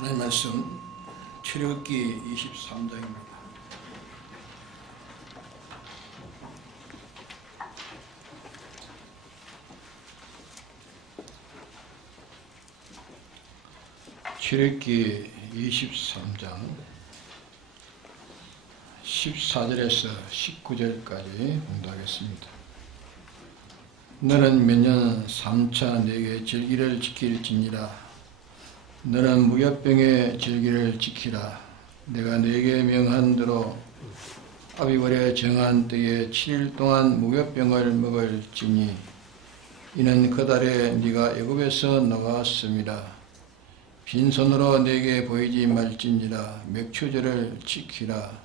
하나님 말씀 출애굽기 23장입니다. 출애굽기 23장 14절에서 19절까지 공부하겠습니다. 너는 매년 3차 내게 절기를 지킬지니라. 너는 무교병의 절기를 지키라. 내가 네게 명한 대로 아비월에 정한 때에 7일 동안 무교병을 먹을지니 이는 그 달에 네가 애굽에서 나왔음이라. 빈손으로 네게 보이지 말지니라. 맥추절을 지키라.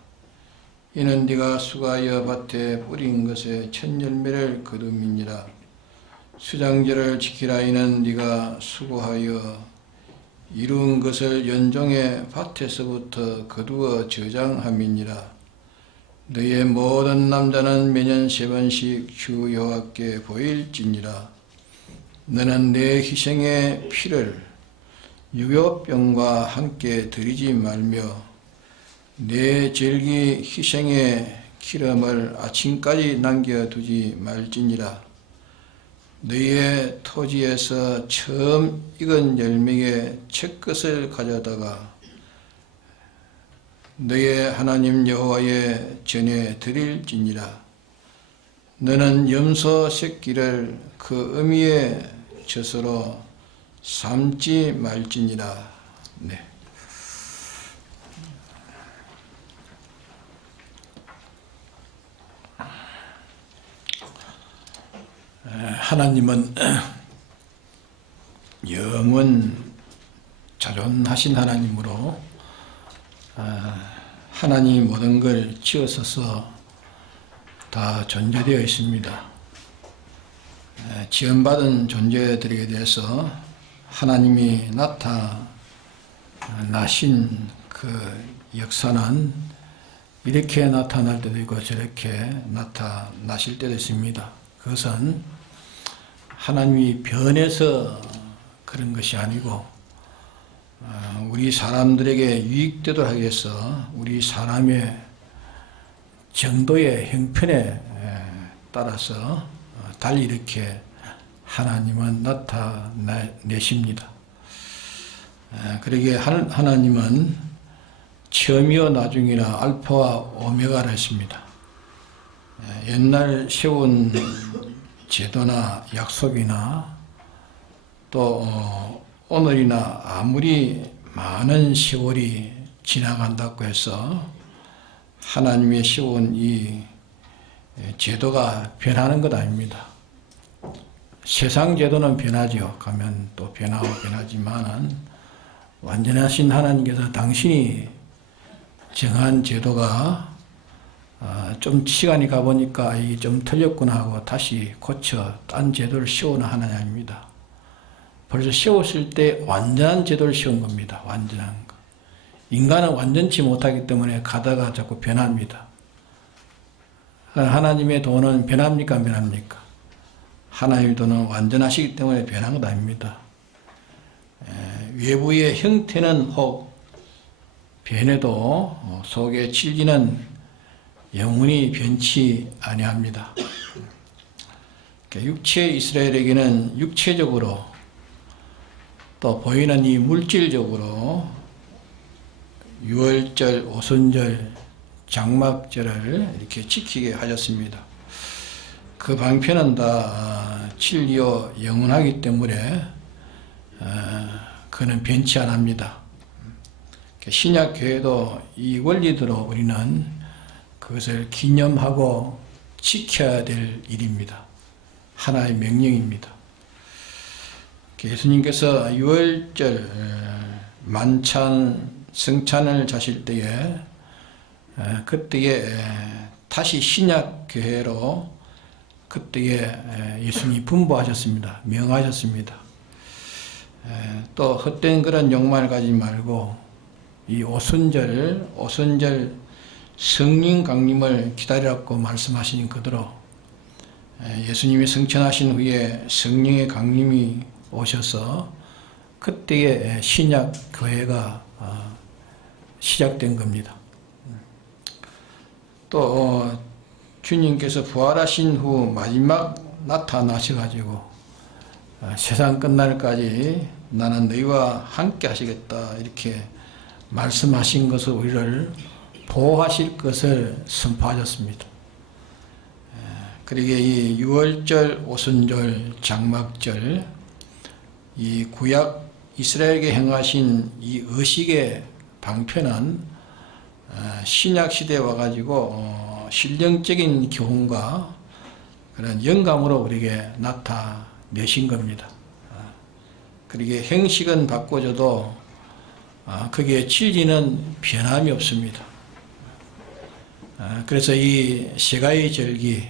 이는 네가 수가하여 밭에 뿌린 것에 첫 열매를 거둠이니라. 수장절을 지키라. 이는 네가 수고하여 이룬 것을 연종의 밭에서부터 거두어 저장함이니라. 너의 모든 남자는 매년 3번씩 주 여호와께 보일지니라. 너는 내 희생의 피를 유교병과 함께 드리지 말며 내 절기 희생의 기름을 아침까지 남겨두지 말지니라. 너희의 토지에서 처음 익은 열매의 첫것을 가져다가 너희의 하나님 여호와의 전에 드릴지니라. 너는 염소 새끼를 그 어미의 젖으로 삶지 말지니라. 네. 하나님은 영원 자존하신 하나님으로 하나님이 모든 걸 지으셔서 다 존재되어 있습니다. 지원받은 존재들에게 대해서 하나님이 나타나신 그 역사는 이렇게 나타날 때도 있고 저렇게 나타나실 때도 있습니다. 그것은 하나님이 변해서 그런 것이 아니고 우리 사람들에게 유익되도록 하기 위해서 우리 사람의 정도의 형편에 따라서 달리 이렇게 하나님은 나타내십니다. 그러기에 하나님은 처음이요 나중이나 알파와 오메가라 했습니다. 옛날 세운 제도나 약속이나 또 오늘이나 아무리 많은 세월이 지나간다고 해서 하나님의 세운 이 제도가 변하는 것 아닙니다. 세상 제도는 변하죠. 가면 또 변하고 변하지만 완전하신 하나님께서 당신이 정한 제도가 좀 시간이 가보니까 이게 좀 틀렸구나 하고 다시 고쳐 딴 제도를 세우는 하나님입니다. 벌써 세웠을 때 완전한 제도를 세운 겁니다. 완전한 거. 인간은 완전치 못하기 때문에 가다가 자꾸 변합니다. 하나님의 도는 변합니까? 안 변합니까? 하나님의 도는 완전하시기 때문에 변한 것 아닙니다. 외부의 형태는 혹 변해도 속의 진리는 영원히 변치 아니합니다. 육체 이스라엘에게는 육체적으로 또 보이는 이 물질적으로 유월절, 오순절, 장막절을 이렇게 지키게 하셨습니다. 그 방편은 다 진리요 영원하기 때문에 그는 변치 않습니다. 신약교회도 이 원리대로 우리는 그것을 기념하고 지켜야 될 일입니다. 하나의 명령입니다. 예수님께서 유월절 만찬 성찬을 자실 때에 그때에 다시 신약교회로 그때에 예수님이 분부하셨습니다. 명하셨습니다. 또 헛된 그런 욕망을 가지지 말고 이 오순절 성령 강림을 기다리라고 말씀하신 그대로 예수님이 승천하신 후에 성령의 강림이 오셔서 그때에 신약 교회가 시작된 겁니다. 또 주님께서 부활하신 후 마지막 나타나셔가지고 세상 끝날까지 나는 너희와 함께 하시겠다 이렇게 말씀하신 것을 우리를 보호하실 것을 선포하셨습니다. 그러게 이 유월절, 오순절, 장막절, 이 구약 이스라엘에게 행하신 이 의식의 방편은 신약 시대에 와가지고 신령적인 교훈과 그런 영감으로 우리에게 나타내신 겁니다. 그러게 행식은 바꿔줘도 거기에 진리는 변함이 없습니다. 그래서 이 세 가지 절기,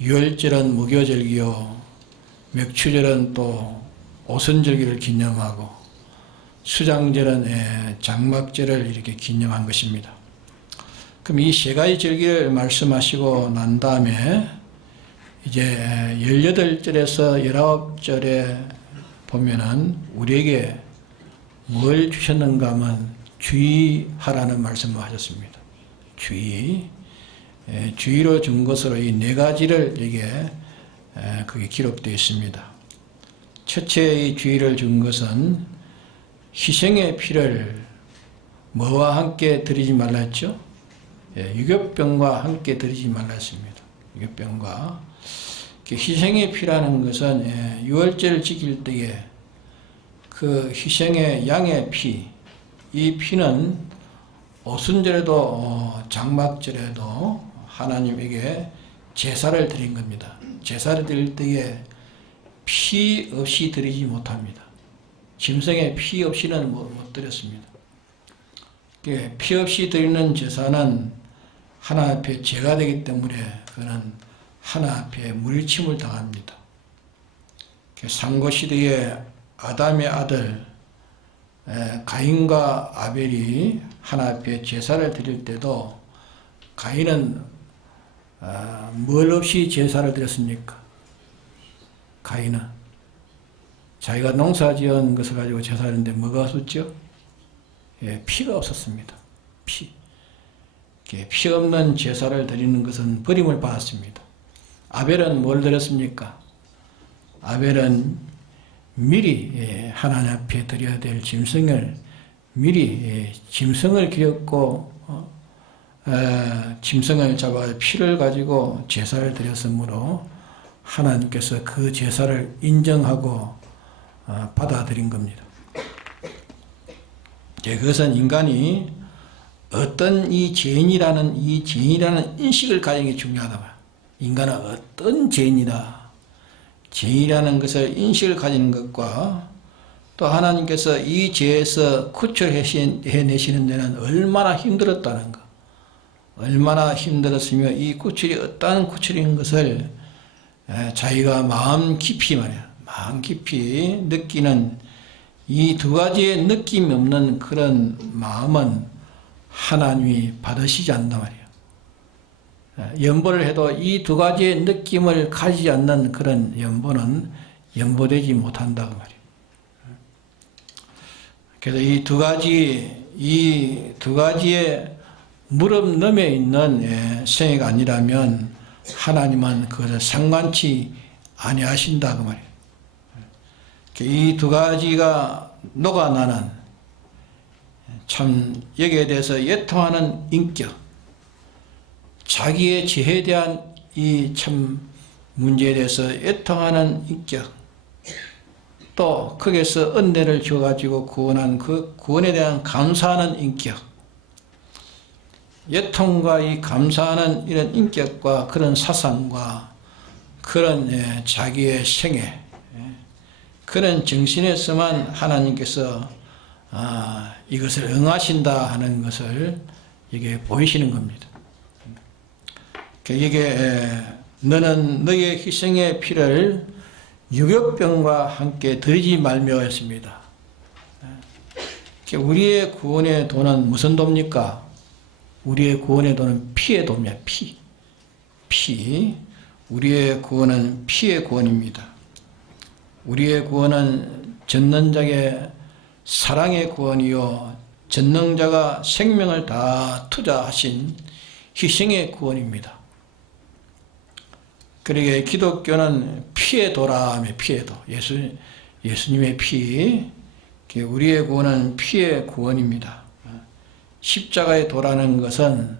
유월절은 무교절기요, 맥추절은 또 오순절기를 기념하고 수장절은 장막절을 이렇게 기념한 것입니다. 그럼 이 세 가지 절기를 말씀하시고 난 다음에 이제 18절에서 19절에 보면은 우리에게 뭘 주셨는가 하면 주의하라는 말씀을 하셨습니다. 주의로 준 것으로 이 네 가지를 여기에 그게 기록되어 있습니다. 첫째 이 주의를 준 것은 희생의 피를 뭐와 함께 드리지 말라 했죠? 유교병과 함께 드리지 말라 했습니다. 유교병과. 희생의 피라는 것은 유월절을 지킬 때에 그 희생의 양의 피, 이 피는 오순절에도 장막절에도 하나님에게 제사를 드린 겁니다. 제사를 드릴 때에 피 없이 드리지 못합니다. 짐승의 피 없이는 못 드렸습니다. 피 없이 드리는 제사는 하나님 앞에 죄가 되기 때문에 그는 하나님 앞에 물침을 당합니다. 상고시대에 아담의 아들 가인과 아벨이 하나님 앞에 제사를 드릴 때도 가인은 뭘 없이 제사를 드렸습니까? 가인은 자기가 농사지은 것을 가지고 제사를 했는데 뭐가 없었죠? 피가 없었습니다. 피 없는 제사를 드리는 것은 버림을 받았습니다. 아벨은 뭘 드렸습니까? 아벨은 미리 하나님 앞에 드려야 될 짐승을 미리 짐승을 기렸고 짐승을 잡아 피를 가지고 제사를 드렸으므로 하나님께서 그 제사를 인정하고 받아들인 겁니다. 그것은 인간이 어떤 이 죄인이라는 인식을 가지는 게 중요하다. 인간은 어떤 죄인이다. 죄인이라는 것을 인식을 가지는 것과 또 하나님께서 이 죄에서 구출해내시는 데는 얼마나 힘들었다는 것, 얼마나 힘들었으며 이 구출이 어떠한 구출인 것을 자기가 마음 깊이 느끼는 이 두 가지의 느낌이 없는 그런 마음은 하나님이 받으시지 않는단 말이에요. 연보를 해도 이 두 가지의 느낌을 가지지 않는 그런 연보는 연보되지 못한다고 말이에요. 그래서 이 두 가지의 무릎 넘에 있는 생애가 아니라면 하나님은 그것을 상관치 아니하신다 그 말이에요. 이 두 가지가 녹아나는 참 여기에 대해서 예통하는 인격, 자기의 죄에 대한 이 참 문제에 대해서 애통하는 인격, 또 거기에서 은혜를 주어가지고 구원한 그 구원에 대한 감사하는 인격, 애통과 이 감사하는 이런 인격과 그런 사상과 그런 자기의 생애, 그런 정신에서만 하나님께서 이것을 응하신다 하는 것을 이게 보이시는 겁니다. 이게 너는 너의 희생의 피를 유교병과 함께 드리지 말며 했습니다. 우리의 구원의 도는 무슨 도입니까? 우리의 구원의 도는 피의 도입니다. 피. 우리의 구원은 피의 구원입니다. 우리의 구원은 전능자의 사랑의 구원이요 전능자가 생명을 다 투자하신 희생의 구원입니다. 그러게 기독교는 피의 도라며 피의 도. 예수님의 피, 우리의 구원은 피의 구원입니다. 십자가의 도라는 것은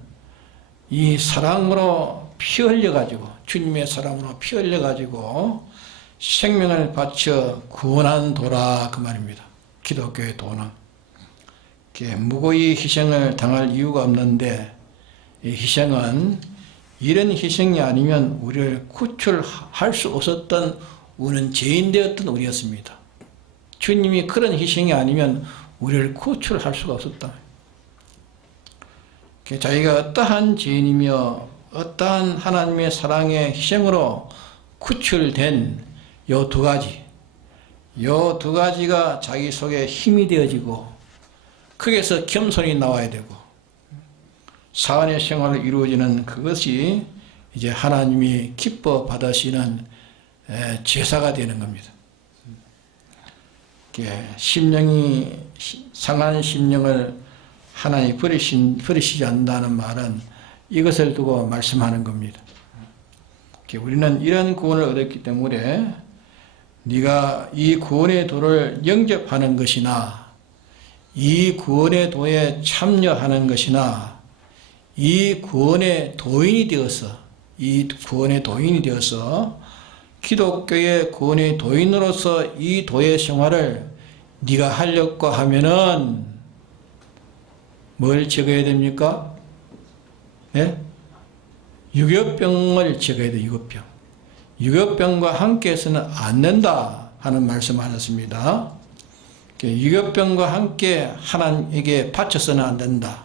이 사랑으로 피 흘려가지고, 주님의 사랑으로 피 흘려가지고 생명을 바쳐 구원한 도라 그 말입니다. 기독교의 도는. 무고히 희생을 당할 이유가 없는데 이 희생은 이런 희생이 아니면 우리를 구출할 수 없었던 우리는 죄인 되었던 우리였습니다. 주님이 그런 희생이 아니면 우리를 구출할 수가 없었다. 자기가 어떠한 죄인이며 어떠한 하나님의 사랑의 희생으로 구출된 요 두 가지가 자기 속에 힘이 되어지고 거기에서 겸손이 나와야 되고 사안의 생활을 이루어지는 그것이 이제 하나님이 기뻐 받으시는 제사가 되는 겁니다. 심령이 상한 심령을 하나님이 버리시지 않는다는 말은 이것을 두고 말씀하는 겁니다. 우리는 이런 구원을 얻었기 때문에 네가 이 구원의 도를 영접하는 것이나 이 구원의 도에 참여하는 것이나 이 구원의 도인이 되어서 기독교의 구원의 도인으로서 이 도의 생활을 네가 하려고 하면은 뭘 적어야 됩니까? 네? 유교병을 적어야 돼. 유교병과 함께 해서는 안 된다 하는 말씀하셨습니다. 유교병과 함께 하나님에게 바쳐서는 안 된다.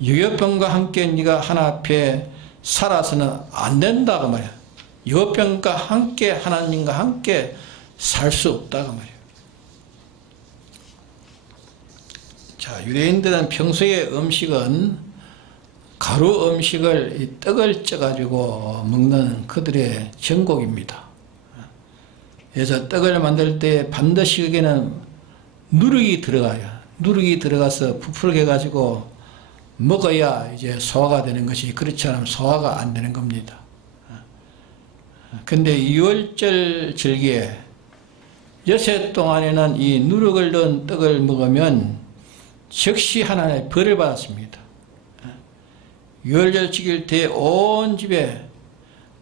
유교병과 함께 네가 하나 앞에 살아서는 안 된다 그 말이야. 유교병과 함께 하나님과 함께 살 수 없다 그 말이야. 자, 유대인들은 평소에 음식은 가루 음식을 떡을 쪄가지고 먹는 그들의 전곡입니다. 그래서 떡을 만들 때 반드시 여기는 누룩이 들어가요. 누룩이 들어가서 부풀게 해가지고 먹어야 이제 소화가 되는 것이, 그렇지 않으면 소화가 안 되는 겁니다. 근데 유월절 절기에 엿새 동안에는 이 누룩을 넣은 떡을 먹으면 즉시 하나님의 벌을 받았습니다. 유월절 지킬 때 온 집에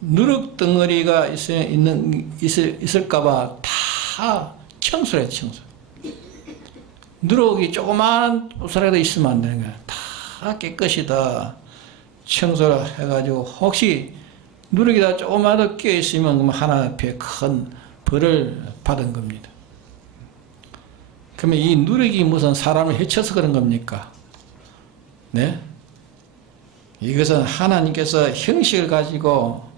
누룩 덩어리가 있을까봐 다 청소를 해요, 청소. 누룩이 조그마한 옷이라도 있으면 안 되는 거야. 다 깨끗이 다 청소를 해가지고 혹시 누룩이 다 조그마하게 껴있으면 그럼 하나 앞에 큰 벌을 받은 겁니다. 그러면 이 누룩이 무슨 사람을 해쳐서 그런 겁니까? 네? 이것은 하나님께서 형식을 가지고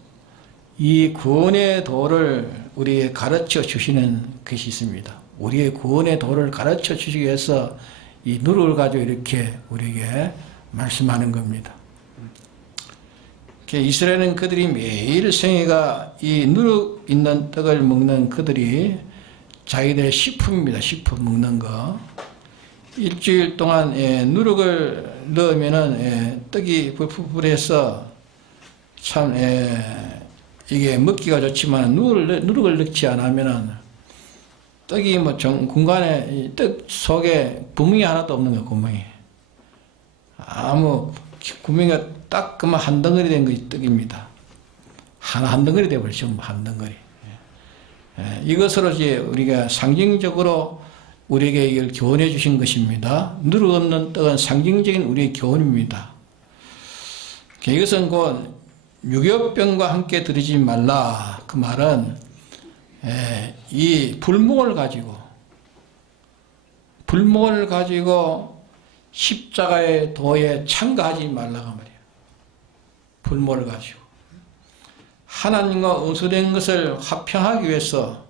이 구원의 도를 우리에게 가르쳐 주시는 것이 있습니다. 우리의 구원의 도를 가르쳐 주시기 위해서 이 누룩을 가지고 이렇게 우리에게 말씀하는 겁니다. 이스라엘은 그들이 매일 생애가 이 누룩 있는 떡을 먹는 그들이 자기들의 식품입니다. 식품 먹는 거. 일주일 동안 누룩을 넣으면은 떡이 불풀해서 참 이게 먹기가 좋지만 누룩을 넣지 않으면은 떡이 뭐 중간에 떡 속에 구멍이 하나도 없는 거예요. 구멍이 아무 구멍이가 딱 그만 한 덩어리 된 거 떡입니다. 한 덩어리 되어버리죠. 한 덩어리. 이것으로 이제 우리가 상징적으로 우리에게 이걸 교훈해 주신 것입니다. 누룩 없는 떡은 상징적인 우리의 교훈입니다. 이것은 곧 유교병과 함께 드리지 말라. 그 말은 이 불목을 가지고 십자가의 도에 참가하지 말라고 말이에요. 불목을 가지고 하나님과 원수된 것을 화평하기 위해서,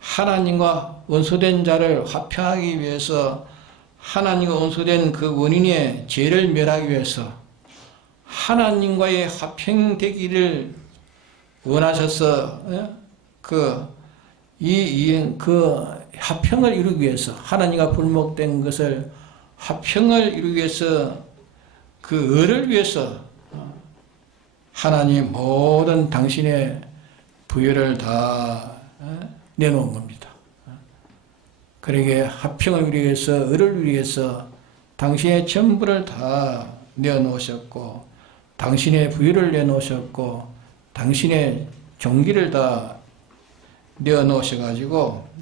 하나님과 원수된 자를 화평하기 위해서, 하나님과 원수된 그 원인의 죄를 멸하기 위해서 하나님과의 화평되기를 원하셔서 화평을 이루기 위해서 하나님과 불목된 것을 화평을 이루기 위해서 그 의를 위해서 하나님 모든 당신의 부여를 다 내놓은 겁니다. 그러기에 화평을 이루기 위해서 의를 위해서 당신의 전부를 다 내어놓으셨고 당신의 부여를 내놓으셨고 당신의 종기를 다 내어놓으셔가지고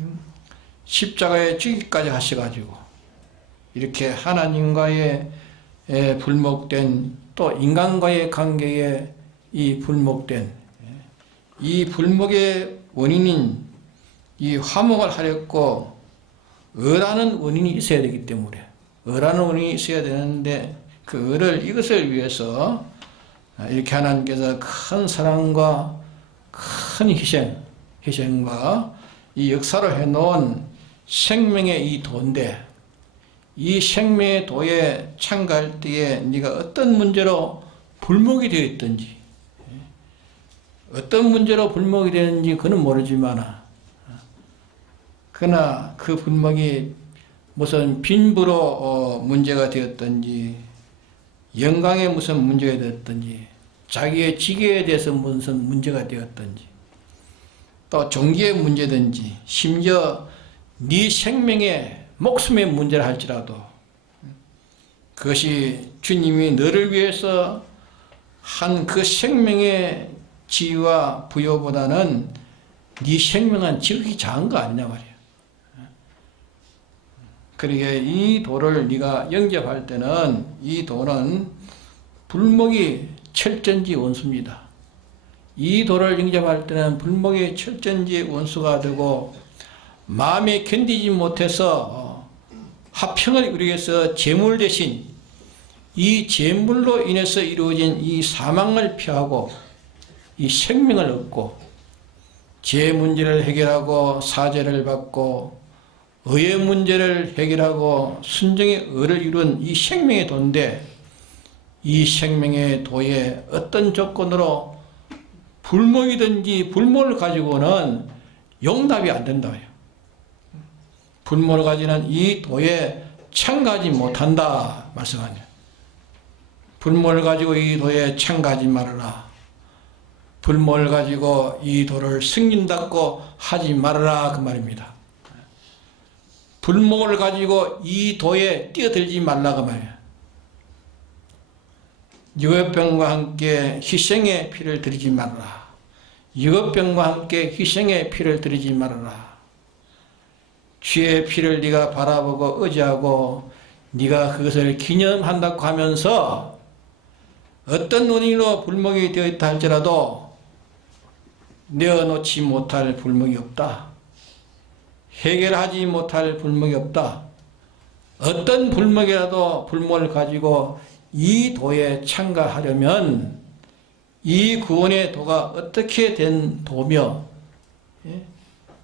십자가에 죽기까지 하셔가지고 이렇게 하나님과의 불목된 또 인간과의 관계에 이 불목된 이 불목의 원인인 이 화목을 하렸고 의라는 원인이 있어야 되기 때문에 의라는 원인이 있어야 되는데 그 의를 이것을 위해서 이렇게 하나님께서 큰 사랑과 큰 희생과 이 역사로 해놓은 생명의 이 도인데 이 생명의 도에 참가할 때에 네가 어떤 문제로 불목이 되어 있든지 어떤 문제로 불목이 되는지 그는 모르지만 그러나 그 불목이 무슨 빈부로 문제가 되었든지 영광에 무슨 문제가 되었든지 자기의 직위에 대해서 무슨 문제가 되었든지 또 종기의 문제든지 심지어 네 생명의 목숨의 문제를 할지라도 그것이 주님이 너를 위해서 한 그 생명의 지위와 부여보다는 네 생명은 지극히 작은 거 아니냐 말이야. 그러게 이 도를 네가 영접할 때는 이 도는 불목이 철전지 원수입니다. 이 도를 영접할 때는 불목이 철전지 원수가 되고 마음에 견디지 못해서 화평을 이루기 위해서 재물 대신 이 재물로 인해서 이루어진 이 사망을 피하고 이 생명을 얻고 죄 문제를 해결하고 사죄를 받고 의의 문제를 해결하고 순종의 의를 이룬 이 생명의 도인데 이 생명의 도에 어떤 조건으로 불목이든지 불목을 가지고는 용납이 안 된다고요. 불목을 가지는 이 도에 참가하지 못한다 말씀하네요. 불목을 가지고 이 도에 참가하지 말아라. 불목을 가지고 이 도를 승인받고 하지 말아라 그 말입니다. 불목을 가지고 이 도에 뛰어들지 말라 그 말이에요. 유업병과 함께 희생의 피를 드리지 말아라. 유업병과 함께 희생의 피를 드리지 말아라. 주의 피를 네가 바라보고 의지하고 네가 그것을 기념한다고 하면서 어떤 원인으로 불목이 되어 있다 할지라도 내어놓지 못할 불목이 없다. 해결하지 못할 불목이 없다. 어떤 불목이라도 불목을 가지고 이 도에 참가하려면 이 구원의 도가 어떻게 된 도며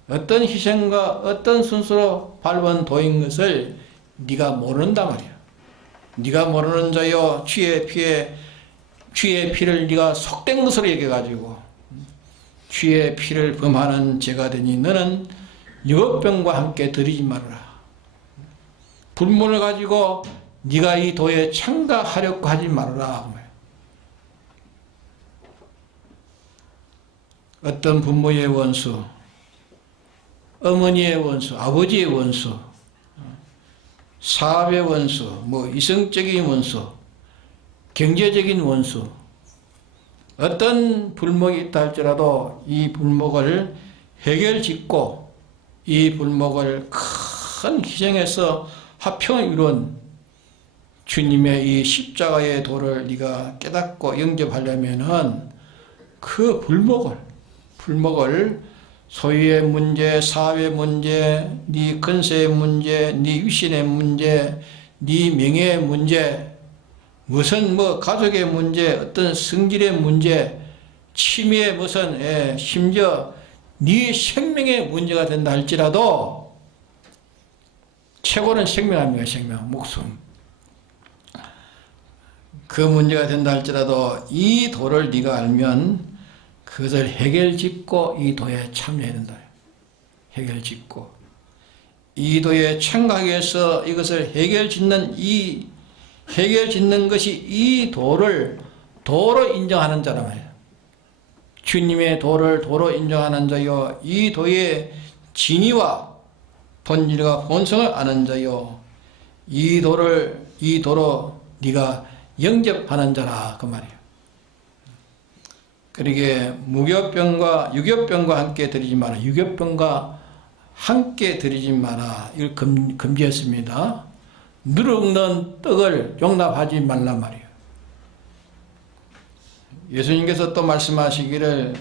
어떤 희생과 어떤 순서로 밟은 도인 것을 네가 모른단 말이야. 네가 모르는 자여 주의 피를 네가 속된 것으로 여겨가지고 주의 피를 범하는 죄가 되니 너는 유업병과 함께 드리지 말아라. 불문을 가지고 네가 이 도에 참가하려고 하지 말아라. 어떤 부모의 원수, 어머니의 원수, 아버지의 원수, 사업의 원수, 이성적인 원수, 경제적인 원수, 어떤 불목이 있다 할지라도 이 불목을 해결짓고 이 불목을 큰 희생해서 화평을 이룬 주님의 이 십자가의 도를 네가 깨닫고 영접하려면은 그 불목을 소유의 문제, 사업의 문제, 네 근세의 문제, 네 위신의 문제, 네 명예의 문제, 무슨 가족의 문제, 어떤 성질의 문제, 취미의 무슨 심지어 네 생명의 문제가 된다 할지라도 최고는 생명 아닙니까? 생명, 목숨. 그 문제가 된다 할지라도 이 도를 네가 알면 그것을 해결짓고 이 도에 참여해야 된다. 해결짓고 이 도의 청각에서 이것을 해결짓는 것이 이 도를 도로 인정하는 자란 말이에요. 주님의 도를 도로 인정하는 자요, 이 도의 진의와 본질과 본성을 아는 자요, 이 도로 네가 영접하는 자라, 그 말이에요. 그러게 무교병과 유교병과 함께 드리지 마라. 유교병과 함께 드리지 마라. 이걸 금지했습니다. 누룩는 떡을 용납하지 말라 말이에요. 예수님께서 또 말씀하시기를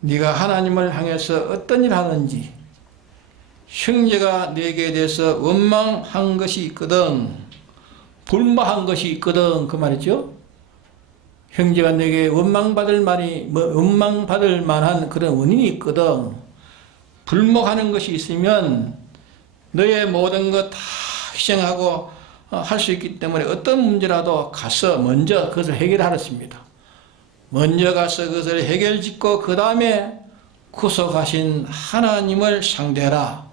네가 하나님을 향해서 어떤 일 하는지 형제가 네게 대해서 원망한 것이 있거든, 불마한 것이 있거든, 그 말이죠. 형제가 내게 원망받을 만한 그런 원인이 있거든, 불목하는 것이 있으면 너의 모든 것 다 희생하고 할 수 있기 때문에 어떤 문제라도 가서 먼저 그것을 해결하랬습니다. 먼저 가서 그것을 해결짓고 그 다음에 구속하신 하나님을 상대하라.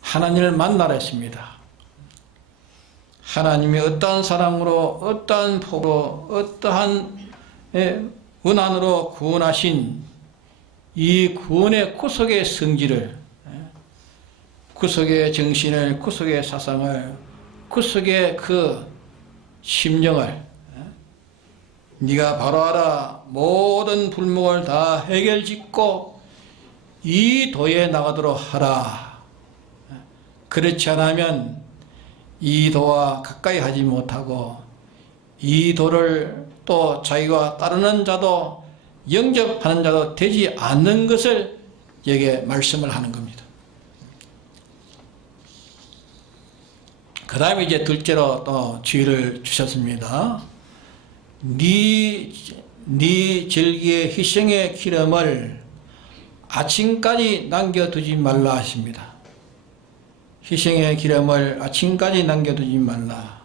하나님을 만나라 했습니다. 하나님이 어떠한 사랑으로, 어떠한 폭으로, 어떠한 은환으로 구원하신 이 구원의 구속의 성질을, 구속의 정신을, 구속의 사상을, 구속의 그 심령을 네가 바로 알아. 모든 불목을 다 해결짓고 이 도에 나가도록 하라. 그렇지 않으면 이 도와 가까이 하지 못하고 이 도를 또 자기가 따르는 자도 영접하는 자도 되지 않는 것을 여기에 말씀을 하는 겁니다. 그 다음에 이제 둘째로 또 주의를 주셨습니다. 네 절기의 희생의 기름을 아침까지 남겨두지 말라 하십니다. 희생의 기름을 아침까지 남겨두지 말라.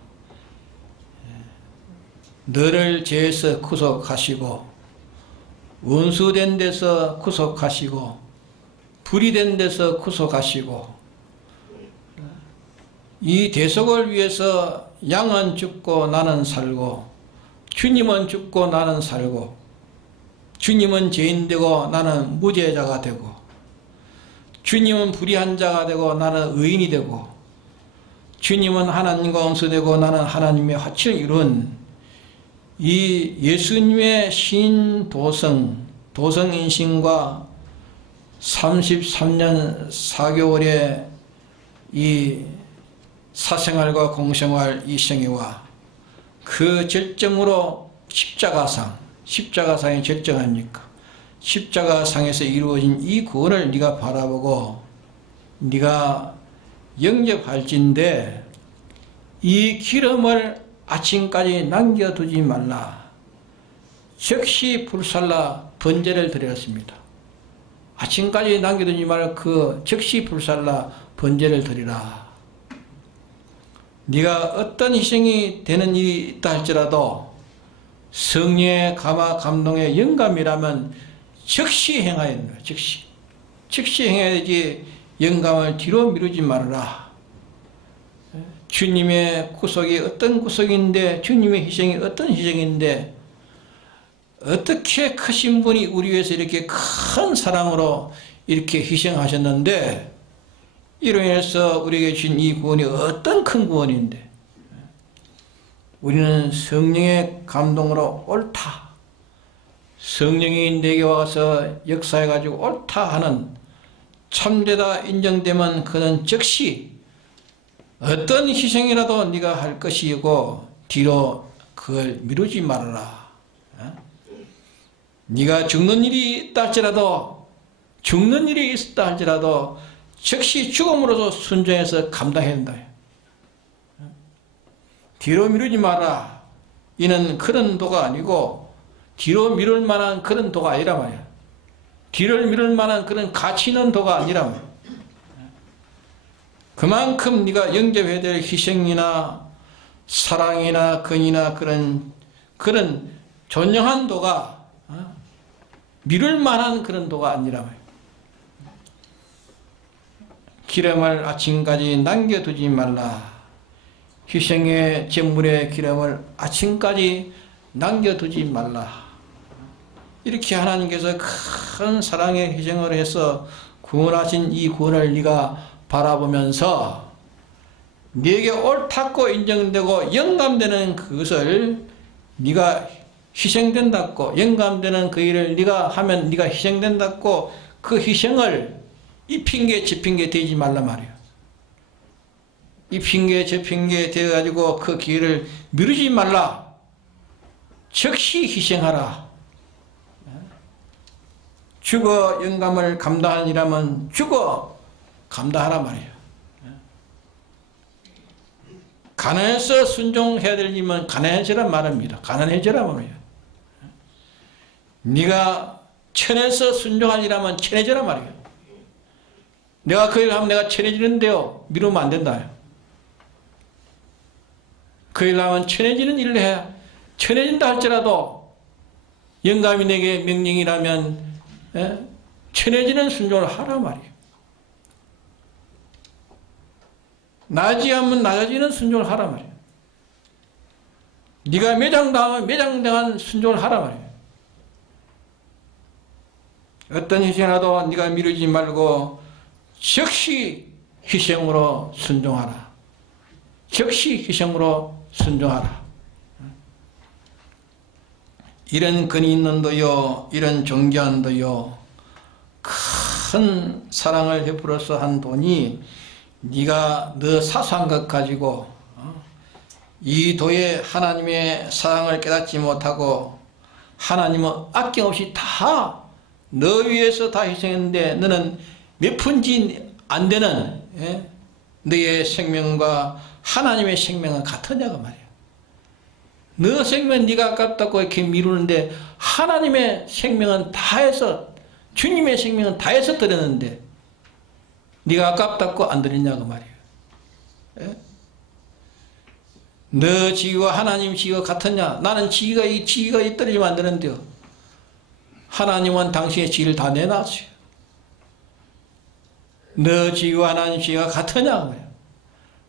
너를 죄에서 구속하시고 원수된 데서 구속하시고 불이 된 데서 구속하시고, 이 대속을 위해서 양은 죽고 나는 살고, 주님은 죽고 나는 살고, 주님은 죄인되고 나는 무죄자가 되고, 주님은 불의한 자가 되고 나는 의인이 되고, 주님은 하나님과 원수되고 나는 하나님의 화친을 이룬 이 예수님의 도성인신과 33년 4개월의 이 사생활과 공생활 이 생애와 그 절정으로 십자가상이 절정 아닙니까? 십자가상에서 이루어진 이 구원을 네가 바라보고 네가 영접할진대 이 기름을 아침까지 남겨두지 말라. 즉시 불살라 번제를 드렸습니다. 아침까지 남겨두지 말고 그 즉시 불살라 번제를 드리라. 네가 어떤 희생이 되는 일이 있다 할지라도 성령의 감화 감동의 영감이라면 즉시 행하여야 된다. 즉시 행해야지 영감을 뒤로 미루지 말아라. 주님의 구속이 어떤 구속인데, 주님의 희생이 어떤 희생인데, 어떻게 크신 분이 우리 위해서 이렇게 큰 사랑으로 이렇게 희생하셨는데, 이로 인해서 우리에게 주신 이 구원이 어떤 큰 구원인데, 우리는 성령의 감동으로 옳다, 성령이 내게 와서 역사해가지고 옳다 하는 참되다 인정되면 그는 즉시 어떤 희생이라도 네가 할 것이고 뒤로 그걸 미루지 말아라. 네가 죽는 일이 있다 할지라도, 죽는 일이 있었다 할지라도 즉시 죽음으로서 순종해서 감당해야 된다. 뒤로 미루지 마라. 이는 그런 도가 아니고 뒤로 미룰 만한 그런 도가 아니라 말이야. 뒤를 미룰 만한 그런 가치 있는 도가 아니라 말이야. 그만큼 네가 영접해야 될 희생이나 사랑이나 근이나 그런 존영한 도가 미룰 만한 그런 도가 아니라 말이야. 기름을 아침까지 남겨두지 말라. 희생의 제물의 기름을 아침까지 남겨두지 말라. 이렇게 하나님께서 큰 사랑의 희생을 해서 구원하신 이 구원을 네가 바라보면서 네게 옳다고 인정되고 영감되는 그것을 네가 희생된다고, 영감되는 그 일을 네가 하면 네가 희생된다고, 그 희생을 이 핑계 저 핑계 대지 말란 말이야. 이 핑계 저 핑계 대가지고 그 기회를 미루지 말라. 즉시 희생하라. 죽어 영감을 감당하니라면 죽어 감당하라 말이야. 가난해서 순종해야 될 일이면 가난해지란 말입니다. 가난해지라 말이야. 네가 천해서 순종할 일이라면 천해지란 말이야. 내가 그 일 하면 내가 천해지는데요. 미루면 안 된다. 그 일 하면 천해지는 일을 해야 천해진다 할지라도 영감이 내게 명령이라면 천해지는 순종을 하라 말이에요. 나아지면 나아지는 순종을 하라 말이에요. 네가 매장당하면 매장당한 순종을 하라 말이에요. 어떤 희생이라도 네가 미루지 말고 즉시 희생으로 순종하라. 즉시 희생으로 순종하라. 이런 근이 있는도요, 이런 존경한도요, 큰 사랑을 베풀어서 한 돈이 네가 너 사소한 것 가지고 이 도에 하나님의 사랑을 깨닫지 못하고 하나님은 아낌없이 다 너 위해서 다 희생했는데 너는 몇 푼지 안 되는 너의 생명과 하나님의 생명은 같으냐고 말이야. 너 생명 네가 아깝다고 이렇게 미루는데 하나님의 생명은 다해서, 주님의 생명은 다해서 드렸는데 네가 아깝다고 안 드리냐고 말이야. 너 지위와 하나님 지위가 같으냐? 나는 지위가 떨어지면 안 되는데요. 하나님은 당신의 지위를 다 내놨어요. 너 지위와 하나님 지위가 같으냐?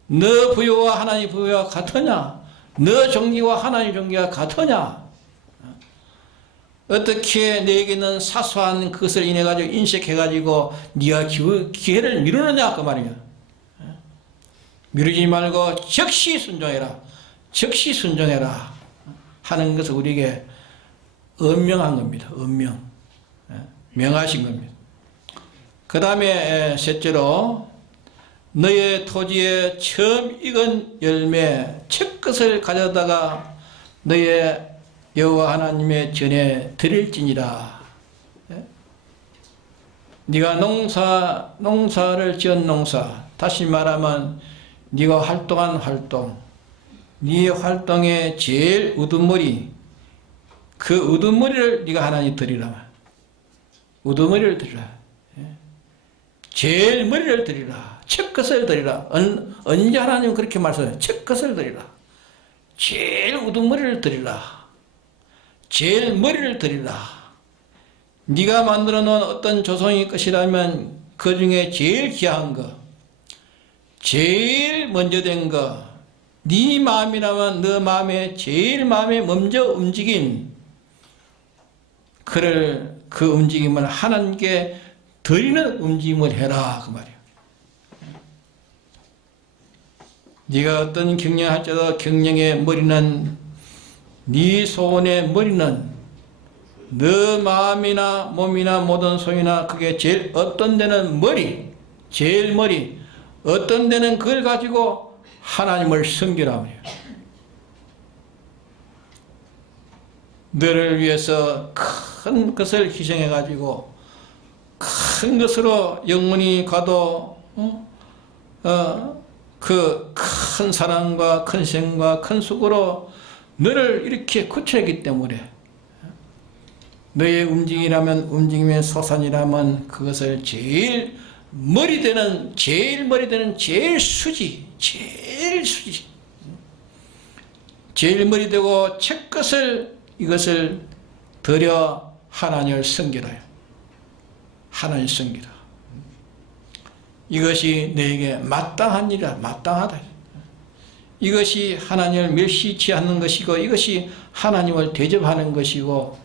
너 부여와 하나님 부여가 같으냐? 너 종기와 하나님 종기가 같으냐? 어떻게 내게는 사소한 것을 인해가지고 인식해가지고 네가 기회를 미루느냐 그 말이야. 미루지 말고 즉시 순종해라. 즉시 순종해라 하는 것을 우리에게 엄명한 겁니다. 엄명. 명하신 겁니다. 그 다음에 셋째로 너의 토지에 처음 익은 열매 첫 것을 가져다가 너의 여호와 하나님의 전에 드릴지니라. 네가 농사를 지은 농사, 다시 말하면 네가 활동한 활동, 네 활동의 제일 우두머리, 그 우두머리를 네가 하나님 드리라. 우두머리를 드리라. 제일 머리를 드리라. 첫 것을 드리라. 언제 하나님은 그렇게 말씀해요? 첫 것을 드리라. 제일 우두머리를 드리라. 제일 머리를 드리라. 네가 만들어 놓은 어떤 조성의 것이라면 그 중에 제일 귀한 거, 제일 먼저 된 거, 네 마음이라면 너 마음에 제일 마음에 먼저 움직인 그 움직임을 하나님께 드리는 움직임을 해라 그 말이야. 네가 어떤 경영할지라도 경영의 머리는, 네 소원의 머리는 너 마음이나 몸이나 모든 소이나 그게 제일 어떤 데는 머리, 제일 머리, 어떤 데는 그걸 가지고 하나님을 섬기라 말이야. 너를 위해서 큰 것을 희생해 가지고 큰 것으로 영원히 가도 그 큰 사랑과 큰 생과 큰 수고로 너를 이렇게 구출했기 때문에 너의 움직임의 소산이라면 그것을 제일 머리 되는 제일 수지, 제일 머리 되고 첫 것을 이것을 드려 하나님을 섬기라. 하나님을 섬기라. 이것이 너에게 마땅한 일이라. 마땅하다. 이것이 하나님을 멸시치 않는 것이고 이것이 하나님을 대접하는 것이고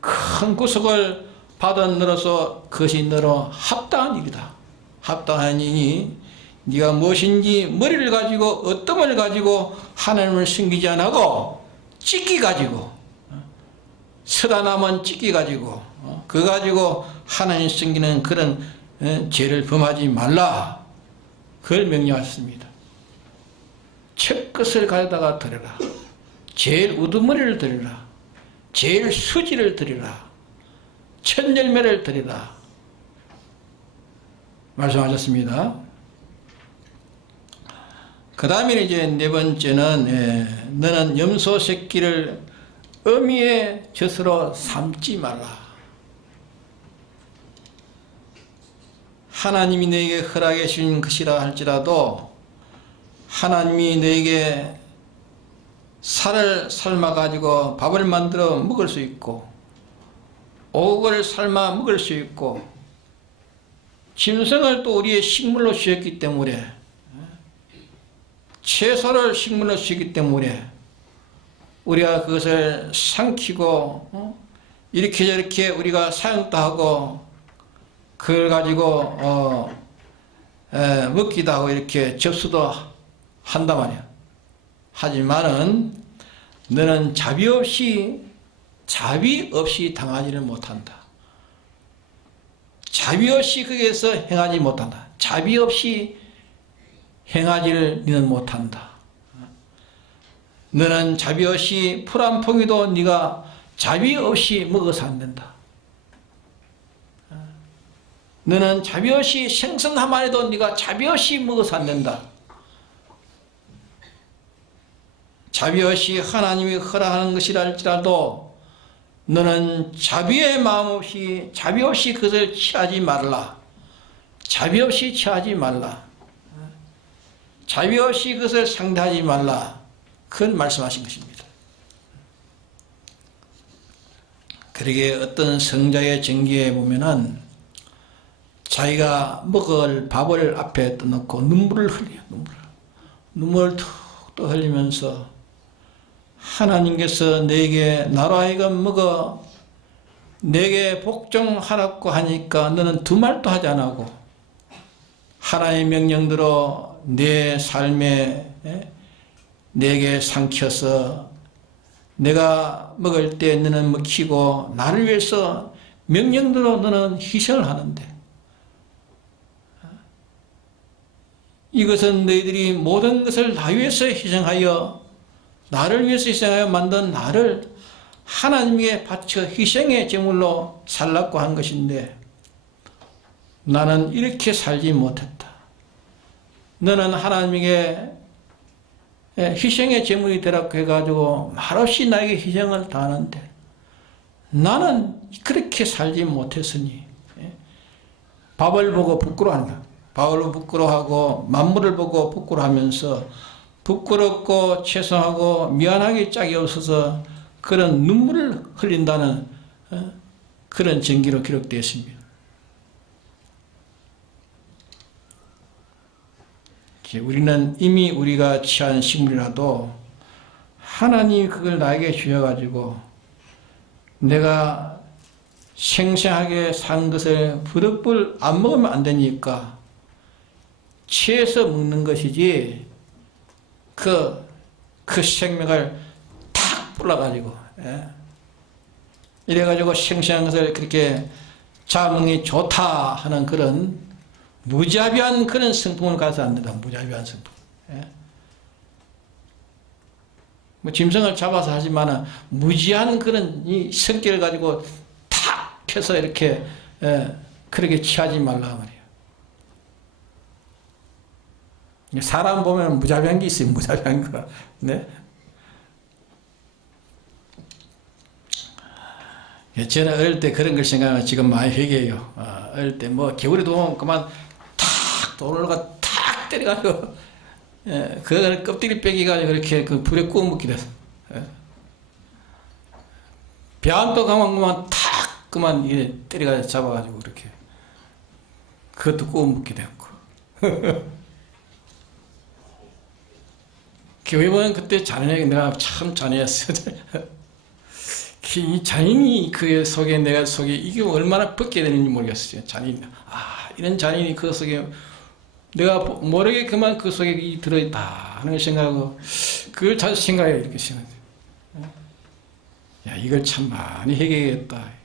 큰 구속을 받은 너로서 그것이 너로 합당한 일이다. 합당한 일이니 네가 무엇인지 머리를 가지고 어떠함을 가지고 하나님을 섬기지 않고 찢기 가지고 서다 남은 찢기 가지고 그거 가지고 하나님 섬기는 그런 죄를 범하지 말라. 그걸 명령하셨습니다. 첫 것을 가져다가 드려라. 제일 우두머리를 드리라. 제일 수지를 드리라. 첫 열매를 드리라. 말씀하셨습니다. 그 다음에 이제 네 번째는 너는 염소 새끼를 어미의 젖으로 삼지 말라. 하나님이 너에게 허락해 주신 것이라 할지라도 하나님이 너에게 살을 삶아 가지고 밥을 만들어 먹을 수 있고 옥을 삶아 먹을 수 있고 짐승을 또 우리의 식물로 주셨기 때문에 채소를 식물로 주기 때문에 우리가 그것을 삼키고 이렇게 저렇게 우리가 사용도 하고 그걸 가지고 먹기도 하고 이렇게 접수도 한단 말이야. 하지만은 너는 자비 없이 당하지를 못한다. 자비 없이 거기에서 행하지 못한다. 자비 없이 행하지를 너는 못한다. 너는 자비 없이 풀 한 포기도 네가 자비 없이 먹어서 안 된다. 너는 자비 없이 생선 한 마리도 네가 자비 없이 먹어서 안 된다. 자비 없이 하나님이 허락하는 것이라 할지라도 너는 자비의 마음 없이 자비 없이 그것을 취하지 말라. 자비 없이 취하지 말라. 자비 없이 그것을 상대하지 말라. 그건 말씀하신 것입니다. 그러게 어떤 성자의 전기에 보면은 자기가 먹을 밥을 앞에 떠놓고 눈물을 흘려요. 눈물을 툭툭 흘리면서 하나님께서 내게 나로 하여금 먹어 내게 복종하라고 하니까 너는 두 말도 하지 않고 하나님의 명령대로 내 삶에 내게 삼켜서 내가 먹을 때 너는 먹히고 나를 위해서 명령대로 너는 희생을 하는데 이것은 너희들이 모든 것을 나 위해서 희생하여 나를 위해서 희생하여 만든 나를 하나님께 바쳐 희생의 제물로 살라고 한 것인데 나는 이렇게 살지 못했다. 너는 하나님에게 희생의 제물이 되라고 해가지고 말없이 나에게 희생을 다하는데 나는 그렇게 살지 못했으니 밥을 보고 부끄러워한다. 밥을 부끄러워하고 만물을 보고 부끄러워하면서 부끄럽고 죄송하고 미안하기 짝이 없어서 그런 눈물을 흘린다는 그런 전기로 기록되어 있습니다. 우리는 이미 우리가 취한 식물이라도 하나님이 그걸 나에게 주셔가지고 내가 생생하게 산 것을 부득불 안 먹으면 안 되니까 취해서 먹는 것이지 그 생명을 탁 불러가지고 이래가지고 생생한 것을 그렇게 자먹이 좋다 하는 그런 무자비한 그런 성품을 가서 안 된다. 무자비한 성품. 뭐 짐승을 잡아서 하지만은 무지한 그런 이 성격을 가지고 탁 펴서 이렇게 그렇게 취하지 말라 말이에요. 사람 보면 무자비한 게 있어요. 무자비한 거. 네. 저는 어릴 때 그런 걸 생각하면 지금 많이 회개해요. 어릴 때 뭐 겨울에도 오면 그만 탁 돌로가 탁 때려가지고 그걸 껍데기 빼기가지고 그렇게 그 불에 구워 먹기도 했어. 배안도 가면 그만 탁 그만 때려가지고 잡아가지고 그렇게 그것도 구워 먹게 되었고. 교회 보면 그때 잔인하게 내가 참 잔인했어. 이 잔인이 그 속에 내가 속에 이게 얼마나 벗게 되는지 모르겠어요. 잔인. 이런 잔인이 그 속에 내가 모르게 그만 그 속에 들어있다 하는 걸 생각하고 그걸 자주 생각해 이렇게 생각해. 야, 이걸 참 많이 해결했다.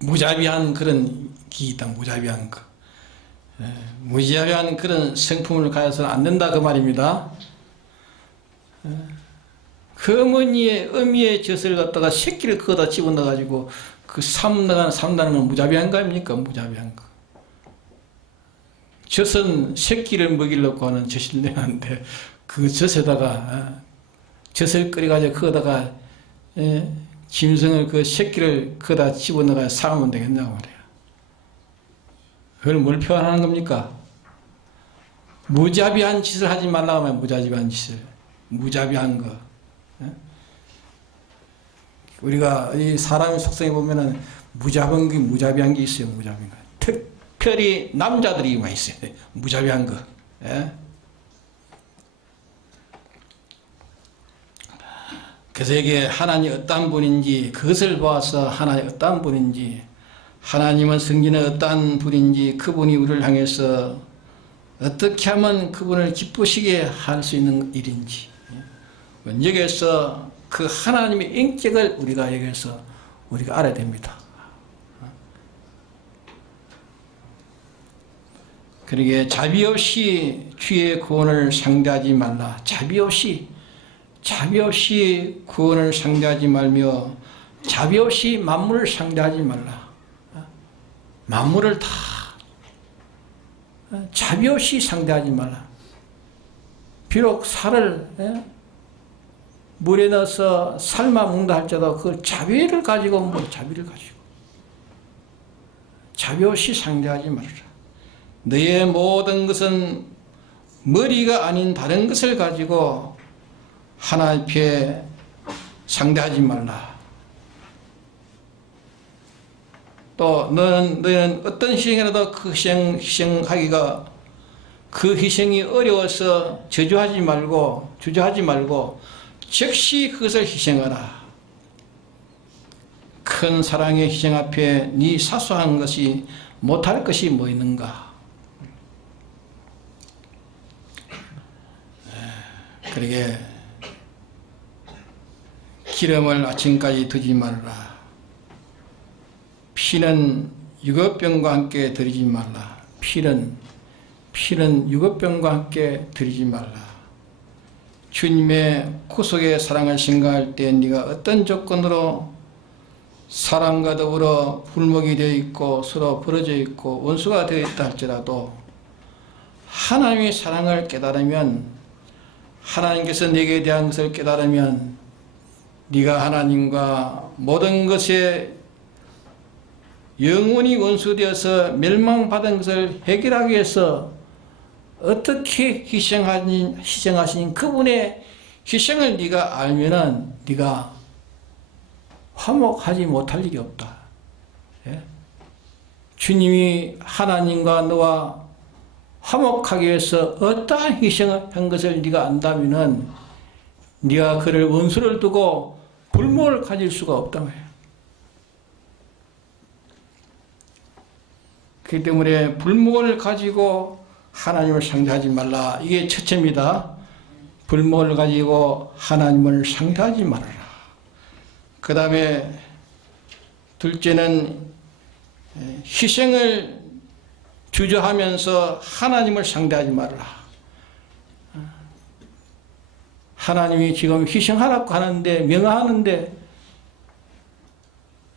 무자비한 그런 기이다. 무자비한 거. 무자비한 그런 성품을 가져서는 안 된다 그 말입니다. 그 어머니의 어미의 젖을 갖다가 새끼를 거기다 집어넣어 가지고 그 삼다는 건 무자비한 거 아닙니까? 무자비한 거. 젖은 새끼를 먹이려고 하는 젖을 내는데 그 젖에다가 젖을 끓여가지고 거기다가 짐승을 그 새끼를 거기다 집어넣어 삶으면 되겠냐고 말이에요. 그걸 뭘 표현하는 겁니까? 무자비한 짓을 하지 말라고 하면 무자비한 짓을. 무자비한 거. 우리가 이 사람의 속성에 보면은 무자비한 게 있어요. 무자비한 거. 특별히 남자들이 많이 있어요. 무자비한 거. 예? 그래서 이게 하나님이 어떠한 분인지 그것을 보아서 하나님이 어떠한 분인지 하나님은 성진은 어떠한 분인지 그분이 우리를 향해서 어떻게 하면 그분을 기쁘시게 할 수 있는 일인지 여기에서 그 하나님의 인격을 우리가 여기에서 우리가 알아야 됩니다. 그러기에 자비 없이 주의 구원을 상대하지 말라. 자비 없이 구원을 상대하지 말며 자비 없이 만물을 상대하지 말라. 만물을 다 자비 없이 상대하지 말라. 비록 살을 물에 넣어서 삶아 먹는다 할지라도 그 자비를 가지고 자비 없이 상대하지 말라. 너의 모든 것은 머리가 아닌 다른 것을 가지고 하나님 앞에 상대하지 말라. 또 너는 어떤 희생이라도 그 희생하기가 그 희생이 어려워서 주저하지 말고 즉시 그것을 희생하라. 큰 사랑의 희생 앞에 네 사소한 것이 못할 것이 뭐 있는가. 그러게 기름을 아침까지 두지 말라. 피는 유급병과 함께 드리지 말라. 피는 유급병과 함께 드리지 말라. 주님의 구속의 사랑을 생각할 때 네가 어떤 조건으로 사랑과 더불어 불목이 되어 있고 서로 벌어져 있고 원수가 되어 있다 할지라도 하나님의 사랑을 깨달으면 하나님께서 내게 대한 것을 깨달으면 네가 하나님과 모든 것에 영원히 원수되어서 멸망받은 것을 해결하기 위해서 어떻게 희생하신 그분의 희생을 네가 알면은 네가 화목하지 못할 일이 없다. 예? 주님이 하나님과 너와 화목하기 위해서 어떠한 희생을 한 것을 네가 안다면은 네가 그를 원수를 두고 불목을 가질 수가 없단 말이야. 그렇기 때문에 불목을 가지고 하나님을 상대하지 말라. 이게 첫째입니다. 불목을 가지고 하나님을 상대하지 말아라. 그 다음에 둘째는 희생을 주저하면서 하나님을 상대하지 말아라. 하나님이 지금 희생하라고 하는데 명하는데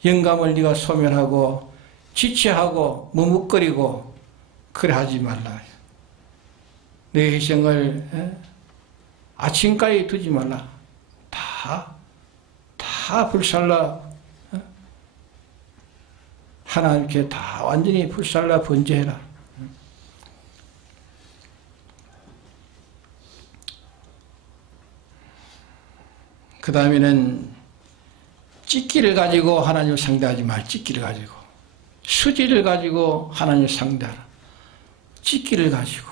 영감을 네가 소멸하고 지체하고 머뭇거리고 그래 하지 말라. 내 희생을 아침까지 두지 말라. 다 불살라 하나님께 다 완전히 불살라 번제해라. 그 다음에는 찢기를 가지고 하나님을 상대하지 말. 찢기를 가지고 수지를 가지고 하나님을 상대하라. 찢기를 가지고.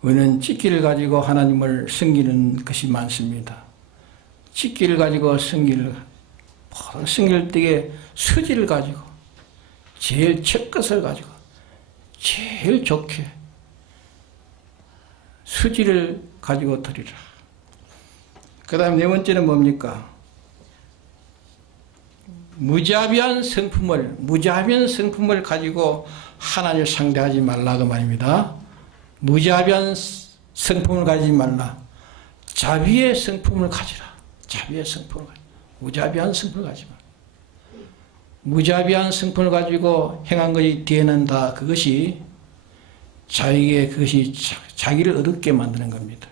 우리는 찢기를 가지고 하나님을 섬기는 것이 많습니다. 찢기를 가지고 섬길 때에 수지를 가지고 제일 첫 것을 가지고 제일 좋게 수지를 가지고 드리라. 그 다음 네 번째는 뭡니까? 무자비한 성품을 가지고 하나님을 상대하지 말라 그 말입니다. 무자비한 성품을 가지지 말라. 자비의 성품을 가지라. 자비의 성품을 가지라. 무자비한 성품을 가지지 말라. 무자비한 성품을 가지고 행한 것이 뒤에는 다 그것이 자기에게 그것이 자기를 어둡게 만드는 겁니다.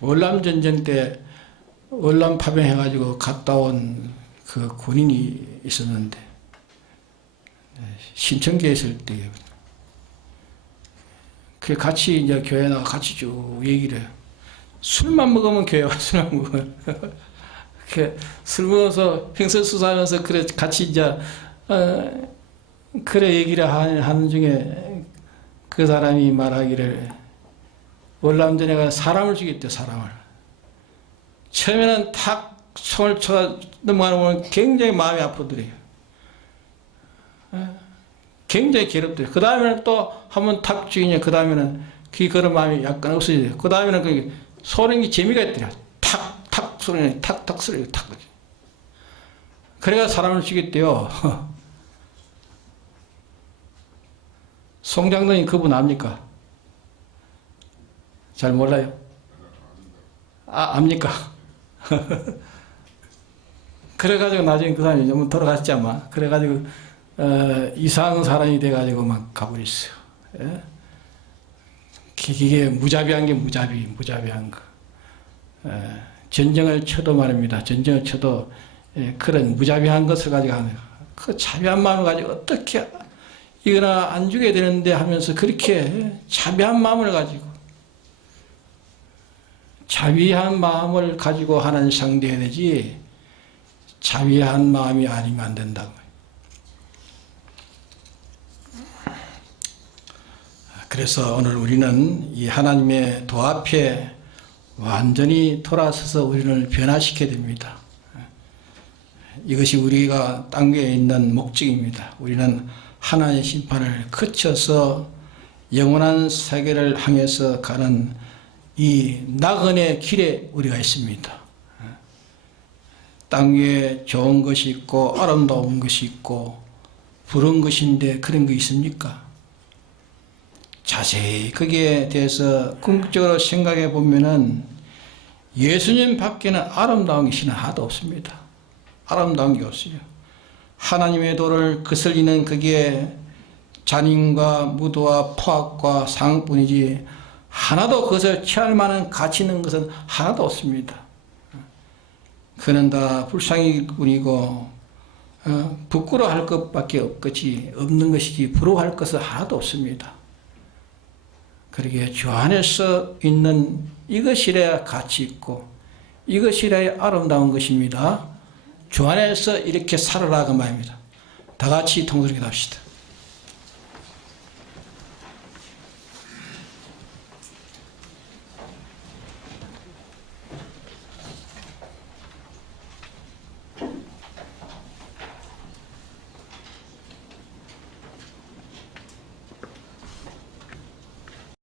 월남전쟁 때 월남 파병해가지고 갔다 온 그 군인이 있었는데 신천지에 있을 때 그 같이 이제 교회 나가 같이 쭉 얘기를 해요. 술만 먹으면 교회 와 술만 먹어요. 술 먹어서 횡설수설하면서 그래 같이 이제 그래 얘기를 하는 중에 그 사람이 말하기를 월남전에 가서 사람을 죽였대. 사람을. 처음에는 탁 손을 쳐 넘어가면 굉장히 마음이 아프더래요. 굉장히 괴롭더래요. 그 다음에는 또 한번 탁 죽이냐. 그 다음에는 그런 마음이 약간 없어져요. 그 다음에는 그 소리는 게 재미가 있더래요. 탁탁 소리는 탁탁 소리가 탁. 그래가 사람을 죽였대요. 송장동이 그분 압니까? 잘 몰라요? 압니까? 그래가지고 나중에 그 사람이 좀 돌아갔지 아마. 그래가지고 이상한 사람이 돼가지고 막 가버렸어요. 예? 이게 무자비한 게 무자비한 거. 전쟁을 쳐도 말입니다. 전쟁을 쳐도 그런 무자비한 것을 가지고 하는 그 자비한 마음을 가지고 어떻게 이거나 안 주게 되는데 하면서 그렇게 자비한 마음을 가지고 자비한 마음을 가지고 하나님 상대해야 되지 자비한 마음이 아니면 안 된다고. 그래서 오늘 우리는 이 하나님의 도 앞에 완전히 돌아서서 우리를 변화시켜야 됩니다. 이것이 우리가 땅 위에 있는 목적입니다. 우리는 하나님의 심판을 거쳐서 영원한 세계를 향해서 가는 이 나그네 길에 우리가 있습니다. 땅 위에 좋은 것이 있고 아름다운 것이 있고 부러운 것인데 그런 거 있습니까? 자세히 거기에 대해서 궁극적으로 생각해 보면은 예수님 밖에는 아름다운 것이 하나도 없습니다. 아름다운 게 없어요. 하나님의 도를 거슬리는 그게 잔인과 무도와 포악과 상뿐이지 하나도 그것을 취할 만한 가치 있는 것은 하나도 없습니다. 그는 다 불쌍히뿐이고 부끄러워할 것밖에 없는 것이지 부러워할 것은 하나도 없습니다. 그러기에 주 안에서 있는 이것이래야 가치 있고 이것이래야 아름다운 것입니다. 주 안에서 이렇게 살아라 그 말입니다. 다 같이 통성기도 합시다.